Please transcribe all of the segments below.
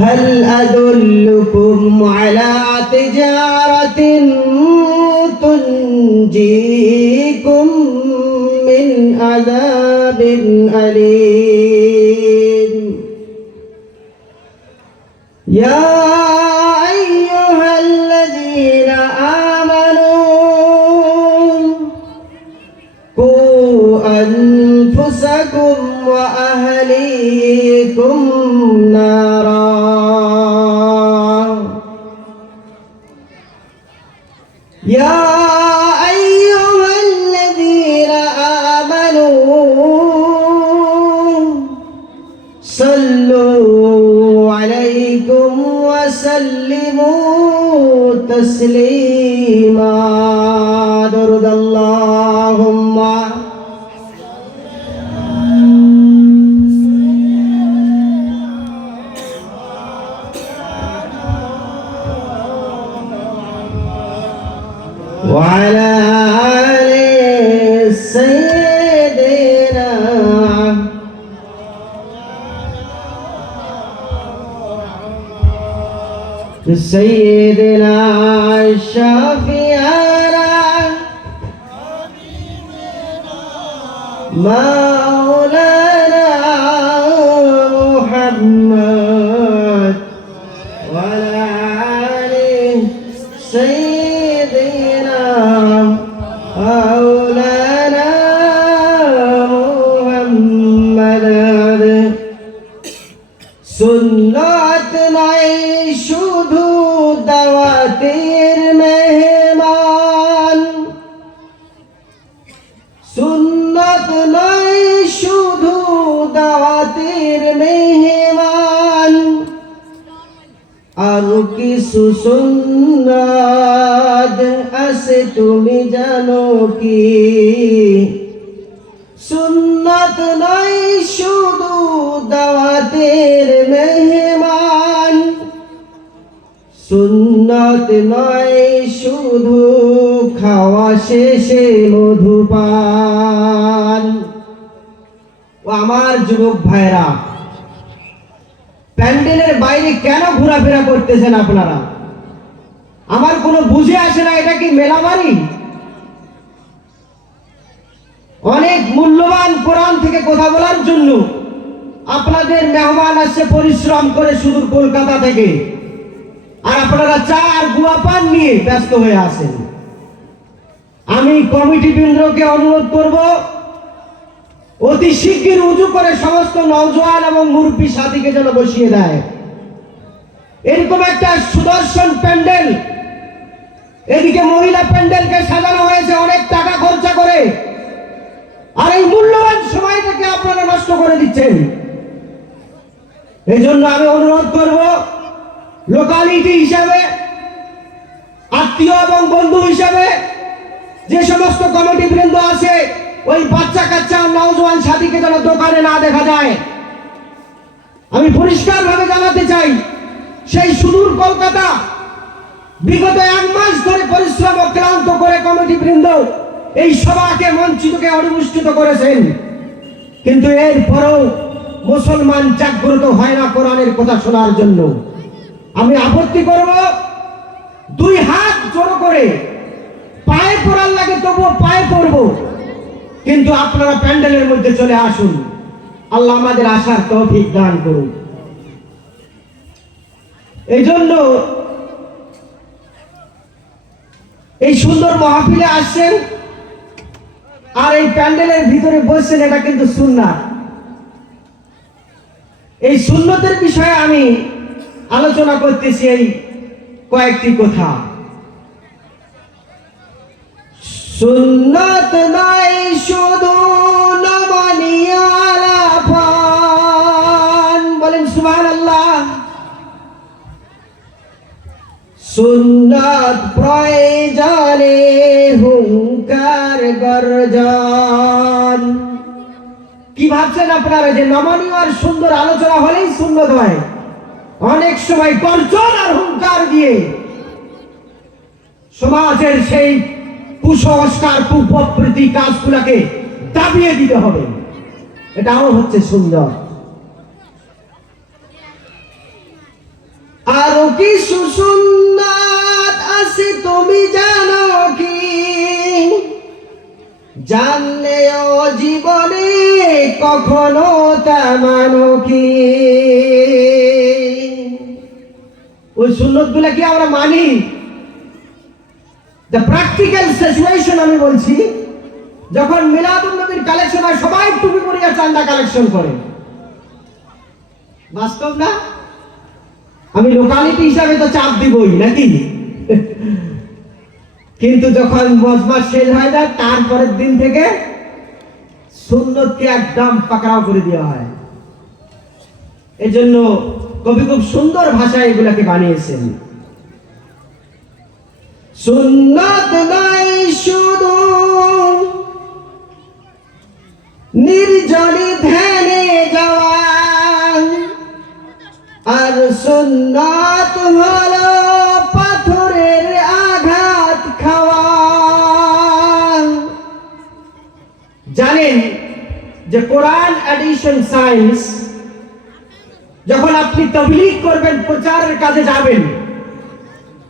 هل أدلكم على تجارة تنجيكم من عذاب أليم؟ يا أيها الذين آمنوا قوا أنفسكم وأهليكم يا أيها الذين آمنوا صلوا عليكم وسلموا تسليما. سيدنا سيدنا الشافعنا مولانا নাই শুধু দাওয়াতের মেহমান। সুন্নাত নাই শুধু দাওয়াতের মেহমান। আরও কিছু সুন্নাত আছে, তুমি জানো কি? সুন্নত নাই শুধু দাওয়াতের মেহমান। সুন্নত নয়, শুধু খাওয়া শেষে মধুপান ও আমার যুবক ভাইরা প্যান্ডেলের বাইরে কেন ঘোরাফেরা করতেছেন আপনারা? আমার কোনো বুঝে আসে না, এটা কি মেলা বাড়ি অনেক মূল্যবান কোরআন থেকে কথা বলার জন্য আপনাদের মেহমান আসছে পরিশ্রম করে সুদূর কলকাতা থেকে। আর আপনারা চার গুয়া পান নিয়ে ব্যস্ত হয়ে আছেন। আমি কমিটি বৃন্দকে অনুরোধ করব, অতি শিগগির উজু করে সমস্ত নওজোয়ান এবং মুরব্বী সাথীকে যেন বসিয়ে দেয়। এরকম একটা সুদর্শন প্যান্ডেল, এদিকে মহিলা প্যান্ডেলকে সাজানো হয়েছে অনেক টাকা খরচা করে, আর এই মূল্যবান সময়টাকে আপনারা নষ্ট করে দিচ্ছেন। এই জন্য আমি অনুরোধ করব লোকালিটি হিসাবে, আত্মীয় এবং বন্ধু হিসাবে যে সমস্ত কমিটি বৃন্দ আছে, ওই বাচ্চা কাচ্চা নওজোয়ান সাথীকে যেন দোকানে না দেখা যায়। আমি পরিষ্কার ভাবে জানাতে চাই, সেই সুদূর কলকাতা বিগত এক মাস ধরে পরিশ্রম ক্লান্ত করে কমিটি বৃন্দ এই সভাকে মঞ্চিতকে অনুষ্ঠিত করেছেন। কিন্তু এরপরেও মুসলমান জাগ্রত হয় না কোরআনের কথা শোনার জন্য। আমি আপত্তি করব, দুই হাত জড়ো করে পায়ে পড়ার লাগে তবুও পায়ে পড়ব। কিন্তু আপনারা প্যান্ডেলের মধ্যে চলে আসুন। আল্লাহ আমাদের আসার তৌফিক দান করুন। এই জন্য এই সুন্দর মাহফিলে আসছেন আর এই প্যান্ডেলের ভিতরে বসছেন, এটা কিন্তু সুন্নাত। এই সুন্নতের বিষয়ে আমি আলোচনা করতেছি এই কয়েকটি কথা। সুন্নত নাই, শুধু বলেন সুবহানাল্লাহ। সুন্নত প্রয়োজনে হুঙ্কার গর্জন। কি ভাবছেন আপনারা যে নমনীয় আর সুন্দর আলোচনা হলেই সুন্নত হয়? অনেক সময় গর্জন আর হুঙ্কার দিয়ে সমাজের সেই কুসংস্কার কুপ্রীতি কাজগুলাকে দাবিয়ে দিতে হবে। এটাও হচ্ছে সুন্দর। কিছু সুন্নাত আছে তুমি জানো কি? জানলেও জীবনে কখনো তা মানো কি? ওই সুন্নতগুলা কি আমরা মানি? দ্য প্র্যাকটিক্যাল সিচুয়েশন আমি বলছি, যখন মিলাদুল নবীর কালেকশন হয়, সবাই টুপি পরিয়া চান্দা কালেকশন করে। বাস্তব না? আমি লোকালিটি হিসাবে তো চাপ দিবই, নাকি? কিন্তু যখন মজমা শেষ হয়ে যায় তারপরের দিন থেকে সুন্নতকে একদম পাকড়াও করে দেওয়া হয়। এজন্য কবি খুব সুন্দর ভাষায় এগুলাকে বানিয়েছেন। সুন্নত নাই শুধু নির্জনে ধ্যানে যাওয়া, আর সুন্নাত হলো পাথরের আঘাত খাওয়া। জানেন যে কোরআন এডিশন সায়েন্স যখন আপনি তবলিগ করবেন, প্রচারের কাজে যাবেন,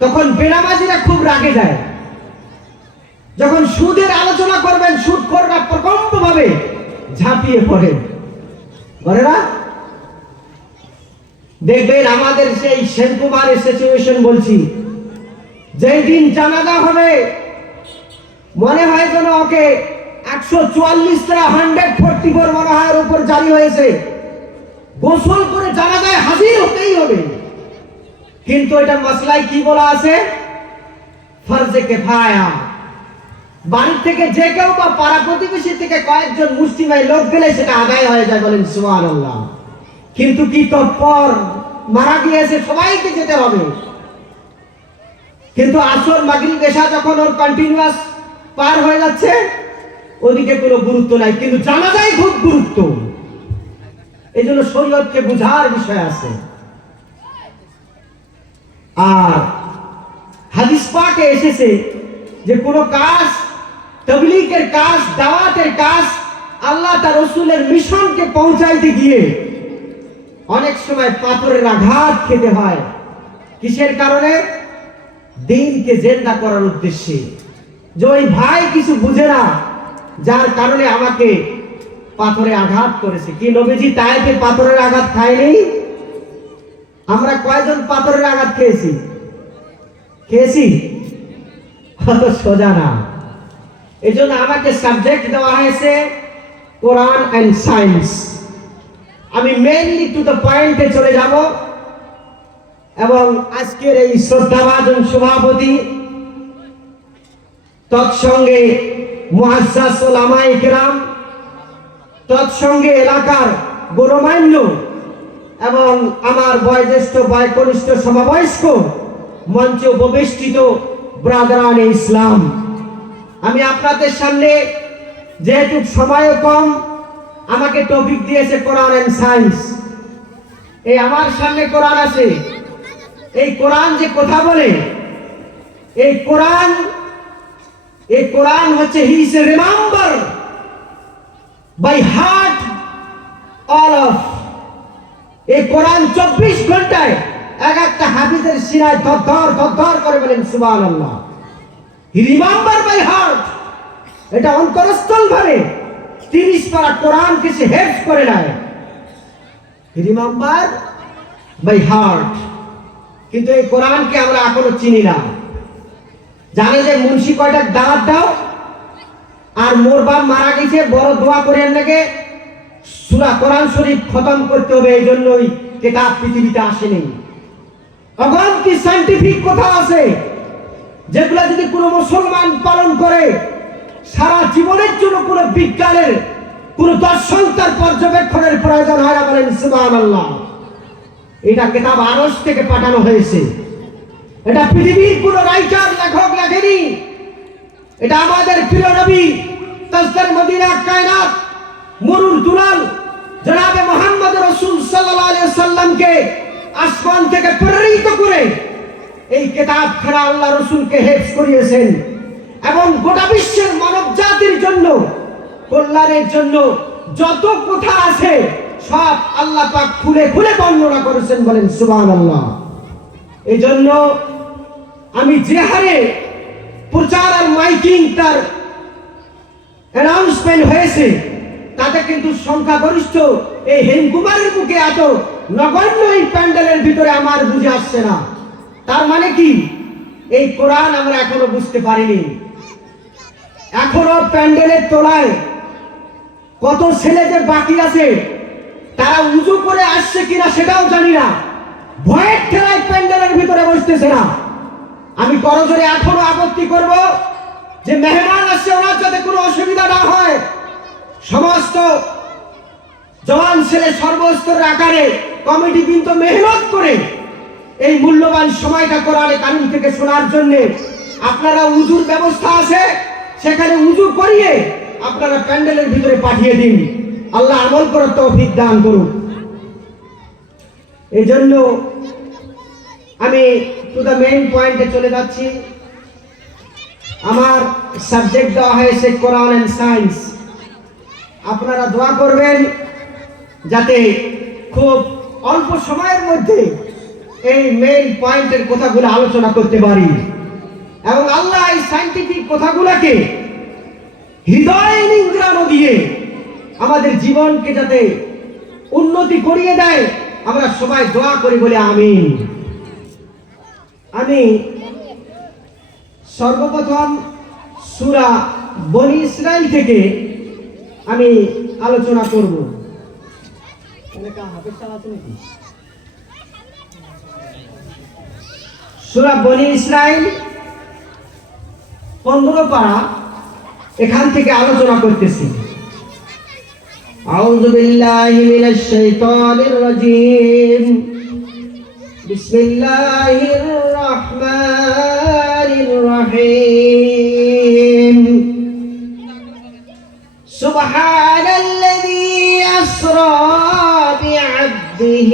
তখন বেনামাজিরা খুব রাগে যায়। যখন সুদের আলোচনা করবেন সুদ কররা প্রকম্প ভাবে ঝাঁপিয়ে পড়ে। বলে না দেখবেন আমাদের সেই সেনকুমারের সিচুয়েশন বলছি। যেই দিন জানাজা হবে, মনে হয় যেন ওকে একশো চুয়াল্লিশটা হান্ড্রেড ফোরটি ফোর মনে হয় উপর জারি হয়েছে। গোসল করে জানাজায় হাজির হতেই হবে। কিন্তু এটা মশলায় কি বলা আছে? ফরজে কেফায়া। বাড়ি থেকে যে কেউ বা পাড়া প্রতিবেশী থেকে কয়েকজন মুসলিমাই লোক গেলে সেটা আদায় হয়ে যায় বলেন সুমান আল্লাহ কিন্তু কি তৎপর মারা গিয়েছে সবাইকে যেতে হবে। কিন্তু আসর মাগরিব এসা যখন ওর কন্টিনিউয়াস পার হয়ে যাচ্ছে, ওদিকে কোনো গুরুত্ব নাই। কিন্তু জানা যায় খুব গুরুত্ব। এই জন্য শরীয়তকে বুঝার বিষয় আছে। আর হাদিস পাকে এসেছে যে কোন কাজ, তবলিগের কাজ, দাওয়াতের কাজ আল্লাহ তার রসুলের মিশনকে পৌঁছাইতে গিয়ে অনেক সময় পাথরের আঘাত খেতে হয়। কিসের কারণে? দিনকে জেন্দা করার উদ্দেশ্যে। যে ওই ভাই কিছু বুঝে না, যার কারণে আমাকে পাথরে আঘাত করেছে। কি নবীজি তাইকে পাথরের আঘাত খায়নি? আমরা কয়জন পাথরের আঘাত খেয়েছি? খেয়েছি? অত সোজা না। এই জন্য আমাকে সাবজেক্ট দেওয়া হয়েছে কোরআন অ্যান্ড সায়েন্স আমি মেইনলি টু দ্য পয়েন্টে চলে যাব। এবং আজকের এই শ্রদ্ধাভাজন সভাপতি তৎসঙ্গে মুহাজ্জাস ওলামা ইকরাম তৎসঙ্গে এলাকার গণমান্য এবং আমার বয়োজ্যেষ্ঠ বয়কনিষ্ঠ সমবয়স্ক মঞ্চে উপবেষ্টিত ব্রাদারান ইসলাম। আমি আপনাদের সামনে যেহেতু সময় কম, আমাকে টপিক দিয়েছে কোরআন এন্ড সায়েন্স এই আমার সামনে কোরআন আছে। এই কোরআন যে কথা বলে, এই কোরআন এই কোরআন হচ্ছে he is remember by heart all of এই কোরআন চব্বিশ ঘন্টায় এক একটা হাফিজের সিনায় ধর ধর করে বলেন সুবান আল্লাহ রিমেম্বার বাই হার্ট এটা অন্তরস্থল ভাবে তিরিশ পারা কোরআনকে সে হেফ করে নেয় রিমেম্বার বাই হার্ট কিন্তু এই কোরআনকে আমরা এখনও চিনি না। জানে যে মুন্সি কয়টা দাঁত দাও? আর মোর বাপ মারা গেছে, বড় দোয়া করে নাকি সুরা কোরআন শরীফ খতম করতে হবে এই জন্যই কেতাব পৃথিবীতে আসেনি। অগন্তি সাইন্টিফিক কথা আছে, যেগুলো যদি কোনো মুসলমান পালন করে, সারা জীবনের জন্য কোনো বিজ্ঞানের, কোনো দর্শন তার পর্যবেক্ষণের প্রয়োজন হয় না বলেন সুবাহ আল্লাহ এটা কেতাব আরস থেকে পাঠানো হয়েছে। এটা পৃথিবীর কোন রাইটার লেখক লেখেনি। এটা আমাদের প্রিয় নবী, তসদার মদিনা কায়নাত, মরুর দুলাল, জনাবে মোহাম্মদ রসুল আলাইহি সাল্লামকে আসমান থেকে প্রেরিত করে এই কেতাব খানা আল্লাহ রসুলকে হেফ করিয়েছেন। এবং গোটা বিশ্বের মানব জাতির জন্য, কল্যাণের জন্য যত কথা আছে, সব আল্লাহ পাক খুলে খুলে বর্ণনা করেছেন বলেন সুবান আল্লাহ এই জন্য আমি যে হারে মাইকিং তার অ্যানাউন্সমেন্ট হয়েছে, তাতে কিন্তু সংখ্যাগরিষ্ঠ এই হেমকুমারের এত নগণ্য এই প্যান্ডেলের ভিতরে আমার বুঝে আসছে না। তার মানে কি? এই কোরআন আমরা এখনও বুঝতে পারিনি। এখনও প্যান্ডেলের তোলায় কত ছেলে যে বাকি আছে, তারা উজু করে আসছে কিনা সেটাও জানি না। ভয়ের ঠেলায় প্যান্ডেলের ভিতরে বসতেছে না। আমি করজোরে এখনও আপত্তি করব যে মেহমান আসছে, ওনার যাতে কোনো অসুবিধা না হয়। সমস্ত জওয়ান ছেলে সর্বস্তরের আকারে কমিটি কিন্তু মেহনত করে এই মূল্যবান সময়টা কোরআনে কানুন থেকে শোনার জন্য আপনারা উজুর ব্যবস্থা আছে, সেখানে উজু করিয়ে আপনারা প্যান্ডেলের ভিতরে পাঠিয়ে দিন। আল্লাহ আমল করার তৌফিক দান করুন। এই জন্য আমি টু দ্য মেইন পয়েন্টে চলে যাচ্ছি। আমার সাবজেক্ট দেওয়া হয়েছে কোরআন অ্যান্ড সায়েন্স আপনারা দোয়া করবেন যাতে খুব অল্প সময়ের মধ্যে এই মেইন পয়েন্টের কথাগুলো আলোচনা করতে পারি। এবং আল্লাহ এই সাইন্টিফিক কথাগুলোকে হৃদয় নিংড়ানো দিয়ে আমাদের জীবনকে যাতে উন্নতি করিয়ে দেয়, আমরা সবাই দোয়া করি বলে আমি আমি সর্বপ্রথম সুরা বনি ইসরাইল থেকে আমি আলোচনা করব সুরা বনি ইসরাইল পনেরো পাড়া এখান থেকে আলোচনা করতেছি أعوذ بالله من الشيطان الرجيم بسم الله الرحمن الرحيم. سبحان الذي أسرى بعبده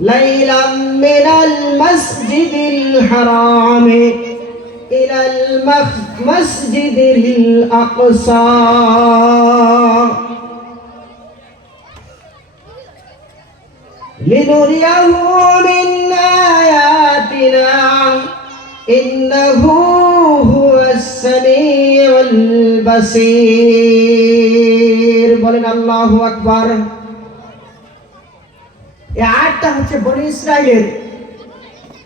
ليلا من المسجد الحرام إلى المسجد الأقصى. لنريه من آياتنا إنه هو السميع البصير বলেন আল্লাহু আকবার এই আয়াতটা হচ্ছে বনি ইসরায়েলের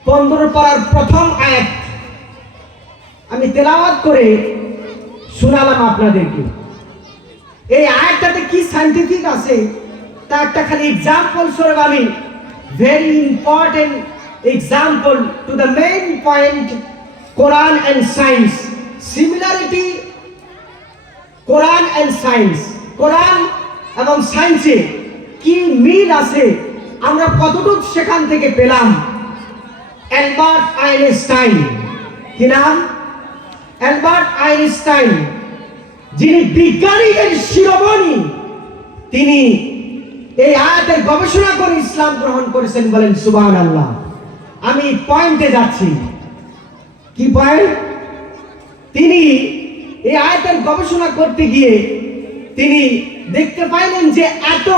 পনেরো পাড়ার প্রথম আয়াত আমি তেলাওয়াত করে শোনালাম আপনাদেরকে এই আয়াতটাতে কি সাইন্টিফিক আছে তা একটা খালি এক্সাম্পল স্বরূপ আমি very important example to the main point Quran and science similarity Quran and science Quran এবং সায়েন্সে কি মিল আছে? আমরা কতটুকু সেখান থেকে পেলাম? Albert Einstein. কি নাম? অ্যালবার্ট আইনস্টাইন, যিনি বিজ্ঞানীদের শিরোমণি, তিনি এই আয়াতের গবেষণা করে ইসলাম গ্রহণ করেছেন বলেন সুবাহ আল্লাহ আমি পয়েন্টে যাচ্ছি। কি পয়েন্ট তিনি এই আয়াতের গবেষণা করতে গিয়ে তিনি দেখতে পাইলেন যে এত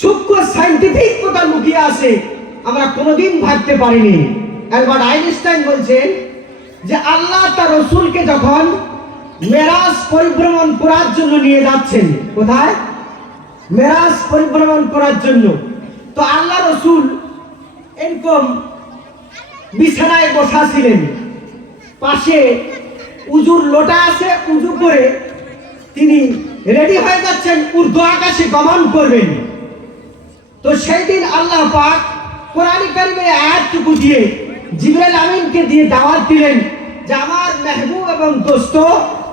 সূক্ষ্ম সাইন্টিফিক কথা লুকিয়ে আছে, আমরা কোনোদিন ভাবতে পারিনি। অ্যালবার্ট আইনস্টাইন বলছেন যে আল্লাহ তার রসুলকে যখন মেরাজ পরিভ্রমণ করার জন্য নিয়ে যাচ্ছেন, কোথায়? মেরাজ পরিভ্রমণ করার জন্য। তো আল্লাহ রসুল এরকম বিছানায় বসা ছিলেন। পাশে উজুর লোটা আছে উজু করে তিনি রেডি হয়ে যাচ্ছেন, ঊর্ধ্ব আকাশে গমন করবেন। তো সেই দিন আল্লাহ পাক কোরআন কারিমের আয়াতটুকু দিয়ে জিবরাইল আমিনকে দিয়ে দাওয়াত দিলেন যে, আমার মেহবুব এবং দোস্ত,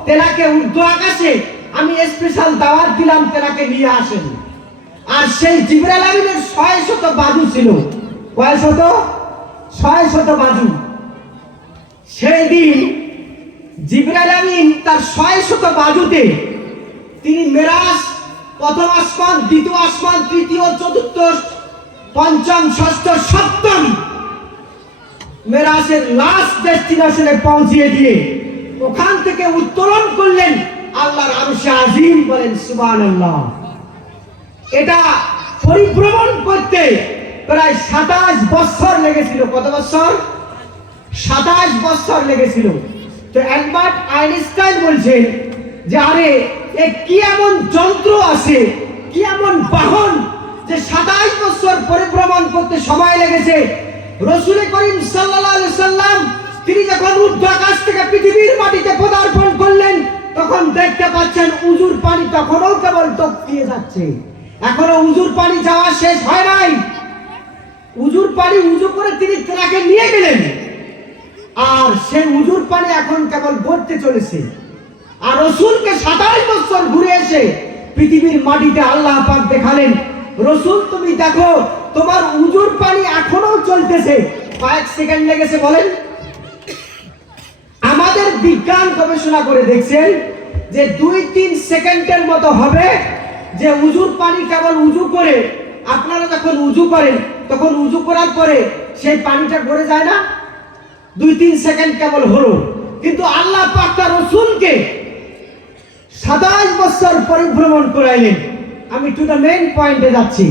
তেনাকে ঊর্ধ্ব আকাশে আমি স্পেশাল দাওয়াত দিলাম, তেনাকে নিয়ে আসেন। আর সেই জিবরাইল আমিনের ছয় শত বাজু ছিল। কয় শত ছয় শত বাজু সেই দিন জিবরাইল আমিন তার ছয় শত বাজুতে তিনি মেরাজ, প্রথম আসমান, দ্বিতীয় আসমান, তৃতীয়, চতুর্থ, পঞ্চম, ষষ্ঠ, সপ্তম মেরাজের লাস্ট ডেস্টিনেশনে পৌঁছিয়ে দিয়ে ওখান থেকে উত্তোলন করলেন আল্লাহর আরশে আজিম বলেন, সুবহানাল্লাহ। এটা পরিভ্রমণ করতে প্রায় সাতাশ বছর লেগেছিল। কত বছর? সাতাশ বছর লেগেছিল। তো অ্যালবার্ট আইনস্টাইন বলছেন যে, আরে, এ কি এমন যন্ত্র আছে? কি এমন বাহন যে সাতাশ বছর পরিভ্রমণ করতে সময় লেগেছে? রসুল করিম সাল্লাল্লাহু সাল্লাম তিনি যখন আকাশ থেকে পৃথিবীর মাটিতে পদার্পণ করলেন, তখন দেখতে পাচ্ছেন উজুর পানি তখনও কেবল টপকিয়ে যাচ্ছে। এখনও উজুর পানি যাওয়া শেষ হয় নাই। উজুর পানি উজু করে তিনি তাকে নিয়ে গেলেন। আর সেই উজুর পানি এখন কেবল গড়তে চলেছে। আর রসুলকে সাতাশ বছর ঘুরে এসে পৃথিবীর মাটিতে আল্লাহ পাক দেখালেন, রসুল, তুমি দেখো, তোমার উজুর পানি এখনও চলতেছে। কয়েক সেকেন্ড লেগেছে, বলেন। আমাদের বিজ্ঞান গবেষণা করে দেখছেন যে দুই তিন সেকেন্ডের মতো হবে যে উজুর পানি কেবল উজু করে আপনারা যখন উজু করেন, তখন উজু করার পরে সেই পানিটা গড়ে যায় না? দুই, তিন সেকেন্ড কেবল হলো। কিন্তু আল্লাহ পাক তার রসুলকে সাতাশ বছর পরিভ্রমণ করাইলেন। আমি টু দ্য মেন পয়েন্টে যাচ্ছি।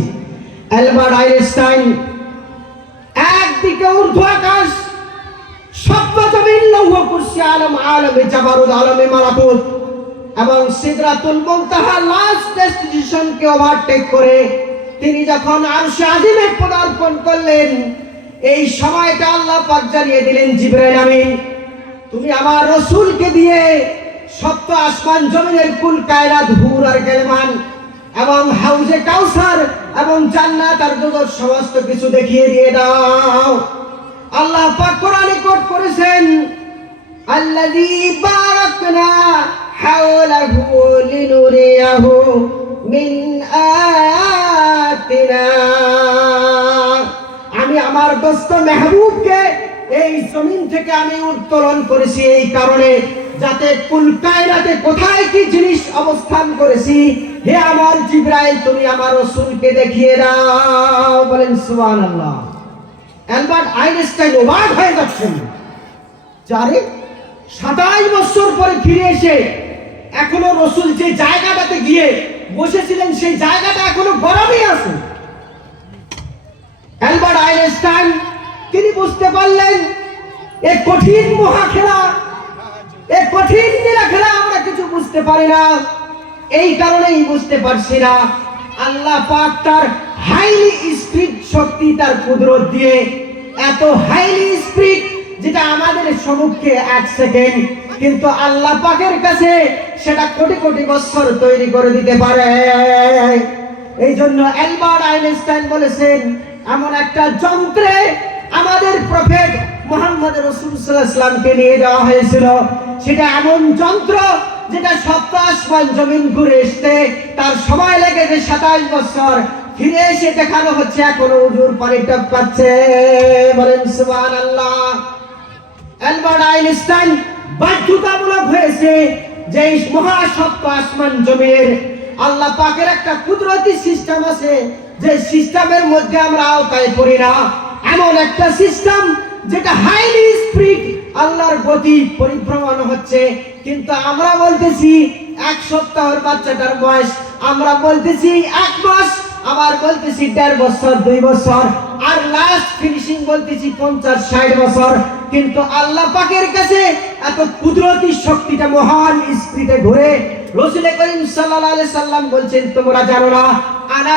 অ্যালবার্ট আইনস্টাইন, একদিকে ঊর্ধ্ব আকাশ, সপ্তজমিন আলম আলমে আলমে এবং সিদরাতুল মুনতাহা লাস্ট ডেস্টিনেশনকে ওভারটেক করে তিনি যখন আরশে আজিমে পদার্পণ করলেন, এই সময়টা আল্লাহ পাক জানিয়ে দিলেন, জিবরাইল আমিন, তুমি আমার রসুলকে দিয়ে সপ্ত আসমান জমিনের কুল কায়রাত হুর আর গেলমান এবং হাউজে কাউসার এবং জান্নাত আর জগৎ সমস্ত কিছু দেখিয়ে দিয়ে দাও। আল্লাহ পাক কোরআনে কোট করেছেন, আল্লাযী বারাকনা হাওলাহু লিনুরিয়াহু মিন আমি আমার দোস্ত মেহবুবকে এই জমিন থেকে আমি উত্তোলন করেছি এই কারণে যাতে কুল কায়নাতে কোথায় কি জিনিস অবস্থান করেছি। হে আমার জিব্রাইল, তুমি আমার রসুলকে দেখিয়ে দাও। বলেন, সুবহানাল্লাহ। অ্যালবার্ট আইনস্টাইন অবাক হয়ে যাচ্ছেন। যারে সাতাশ বছর পরে ফিরে এসে এখনও রসুল যে জায়গাটাতে গিয়ে বসেছিলেন, সেই জায়গাটা এখনও গরমই আছে। অ্যালবার্ট আইনস্টাইন, তিনি বুঝতে পারলেন, এ কঠিন মহা খেলা এ কঠিন নীলা খেলা আমরা কিছু বুঝতে পারি না। এই কারণেই বুঝতে পারছি না, আল্লাহ পাক তার হাইলি স্পিড শক্তি, তার কুদরত দিয়ে এত হাইলি স্পিড, যেটা আমাদের সম্মুখে এক সেকেন্ড, কিন্তু আল্লাহ পাকের কাছে সেটা কোটি কোটি বছর তৈরি করে দিতে পারে। এই জন্য অ্যালবার্ট আইনস্টাইন বলেছেন, এমন একটা যন্ত্রে আমাদের প্রফেট মোহাম্মদ রসুলামকে নিয়ে যাওয়া হয়েছিল। সেটা এমন যন্ত্র যেটা সপ্ত আসমান জমিন ঘুরে আসতে তার সময় লেগেছে সাতাশ বছর। ফিরে এসে দেখানো হচ্ছে, এখনও উজুর পানি টপকাচ্ছে বলেন সুবহান আল্লাহ অ্যালবার্ট আইনস্টাইন বাধ্যতামূলক হয়েছে যে এই মহাসত্ব আসমান জমির, আল্লাহ পাকের একটা কুদরতি সিস্টেম আছে। যে সিস্টেমের মধ্যে আমরা আওতায় পড়ি না। এমন একটা সিস্টেম যেটা হাইলি স্পিড আল্লাহর গতি পরিভ্রমণ হচ্ছে। কিন্তু আমরা বলতেছি এক সপ্তাহের বাচ্চাটার বয়স, আমরা বলতেছি এক মাস, আবার বলতেছি দেড় বছর, দুই বছর, আর লাস্ট ফিনিশিং বলতেছি পঞ্চাশ, ষাট বছর। কিন্তু আল্লাহ পাকের কাছে এত কুদরতি শক্তিটা মহান স্ত্রীতে ঘুরে রসুল করিম সাল্লাহ সাল্লাম বলছেন, তোমরা জানো না আনা